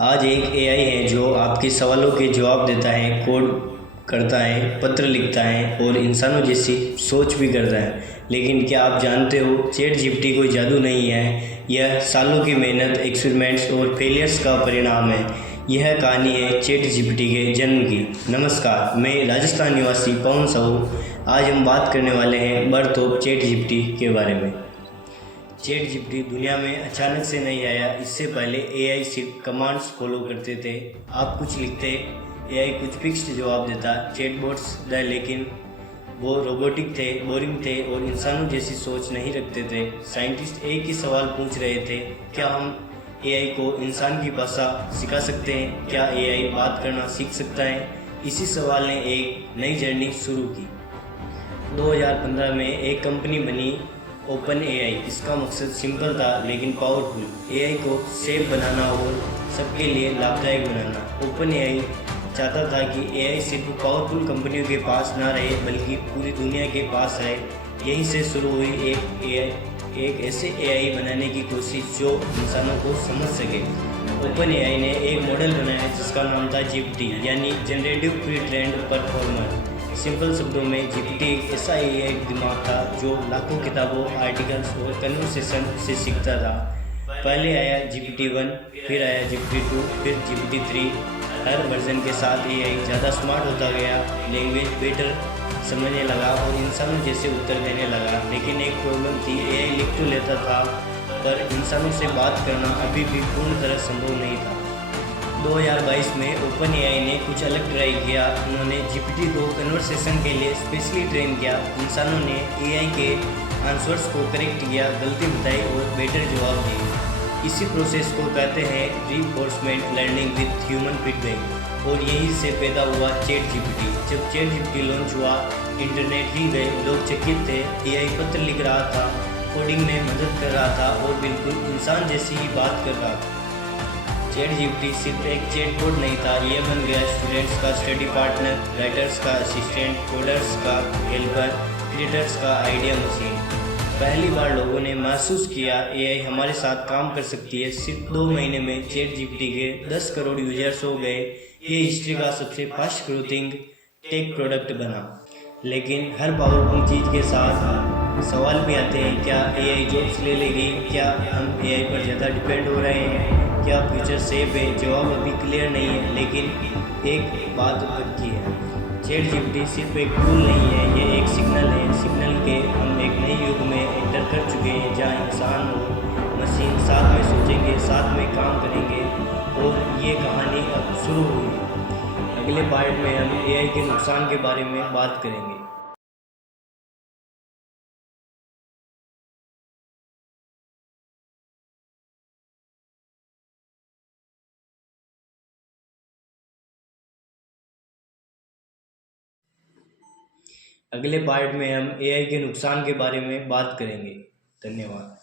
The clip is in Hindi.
आज एक एआई है जो आपके सवालों के जवाब देता है, कोड करता है, पत्र लिखता है और इंसानों जैसी सोच भी करता है। लेकिन क्या आप जानते हो, चैट जीपीटी कोई जादू नहीं है। यह सालों की मेहनत, एक्सपेरिमेंट्स और फेलियर्स का परिणाम है। यह कहानी है चैट जीपीटी के जन्म की। नमस्कार, मैं राजस्थान निवासी पवन साहू। आज हम बात करने वाले हैं बर्थ ऑफ चैट जीपीटी के बारे में। चैट जीपीटी दुनिया में अचानक से नहीं आया। इससे पहले एआई सिर्फ कमांड्स फॉलो करते थे। आप कुछ लिखते, एआई कुछ फिक्स्ड जवाब देता। चैटबॉट्स थे, लेकिन वो रोबोटिक थे, बोरिंग थे और इंसानों जैसी सोच नहीं रखते थे। साइंटिस्ट एक ही सवाल पूछ रहे थे, क्या हम एआई को इंसान की भाषा सिखा सकते हैं? क्या एआई बात करना सीख सकता है? इसी सवाल ने एक नई जर्नी शुरू की। 2015 में एक कंपनी बनी, ओपन एआई। इसका मकसद सिंपल था लेकिन पावरफुल, एआई को सेफ बनाना और सबके लिए लाभदायक बनाना। ओपन एआई चाहता था कि एआई सिर्फ पावरफुल कंपनियों के पास ना रहे बल्कि पूरी दुनिया के पास रहे। यहीं से शुरू हुई एक ऐसे एआई बनाने की कोशिश जो इंसानों को समझ सके। ओपन एआई ने एक मॉडल बनाया जिसका नाम था जीपीटी, यानी generative pre trend performer. Simple शब्दों में जीपीटी एक ऐसा एआई दिमाग था जो लाखों किताबों, आर्टिकल्स और कन्वर्सेशन से सीखता था। पहले आया जीपीटी 1, फिर आया जीपीटी 2, फिर जीपीटी 3। हर वर्जन के साथ एआई ज़्यादा स्मार्ट होता गया, लैंग्वेज बेटर समझने लगा और इंसानों जैसे उत्तर देने लगा। लेकिन एक प्रॉब्लम थी, एआई लिख तो लेता था पर इंसानों से बात करना अभी भी पूर्ण तरह संभव नहीं था। 2022 में ओपन एआई ने कुछ अलग ट्राई किया। उन्होंने जीपीटी को कन्वर्सेशन के लिए स्पेशली ट्रेन किया। इंसानों ने एआई के आंसर्स को करेक्ट किया, गलती बताई और बेटर जवाब दिए। इसी प्रोसेस को कहते हैं reinforcement learning with human feedback, और यहीं से पैदा हुआ चैट जीपीटी। जब चैट जीपीटी लॉन्च हुआ, इंटरनेट हिल गए, लोग चकित थे। एआई पत्र लिख रहा था, कोडिंग में मदद कर रहा था और बिल्कुल इंसान जैसी ही बात कर रहा था। चैट जीपीटी सिर्फ एक चैटबॉट नहीं था, यह बन गया स्टूडेंट्स का स्टडी पार्टनर, राइटर्स का असिस्टेंट, कोडर्स का हेल्पर, क्रिएटर्स का आइडिया मशीन। पहली बार लोगों ने महसूस किया एआई हमारे साथ काम कर सकती है। सिर्फ 2 महीने में चैट जीपीटी के 10 करोड़ यूजर्स हो गए। ये हिस्ट्री का सबसे फास्ट ग्रोथिंग टेक प्रोडक्ट बना। लेकिन हर पावरफुल चीज़ के साथ सवाल भी आते हैं, क्या एआई जॉब्स ले लेगी? क्या हम एआई पर ज़्यादा डिपेंड हो रहे हैं? क्या फ्यूचर सेफ है? जवाब अभी क्लियर नहीं है, लेकिन एक बात पक्की है, चैट जीपीटी सिर्फ एक टूल नहीं है, ये एक सिग्नल है। सिग्नल के हम एक नए युग में एंटर कर चुके हैं, जहाँ इंसान और मशीन साथ में सोचेंगे, साथ में काम करेंगे, और ये कहानी अब शुरू हुई है। अगले पार्ट में हम एआई के नुकसान के बारे में बात करेंगे। अगले पार्ट में हम एआई के नुकसान के बारे में बात करेंगे। धन्यवाद।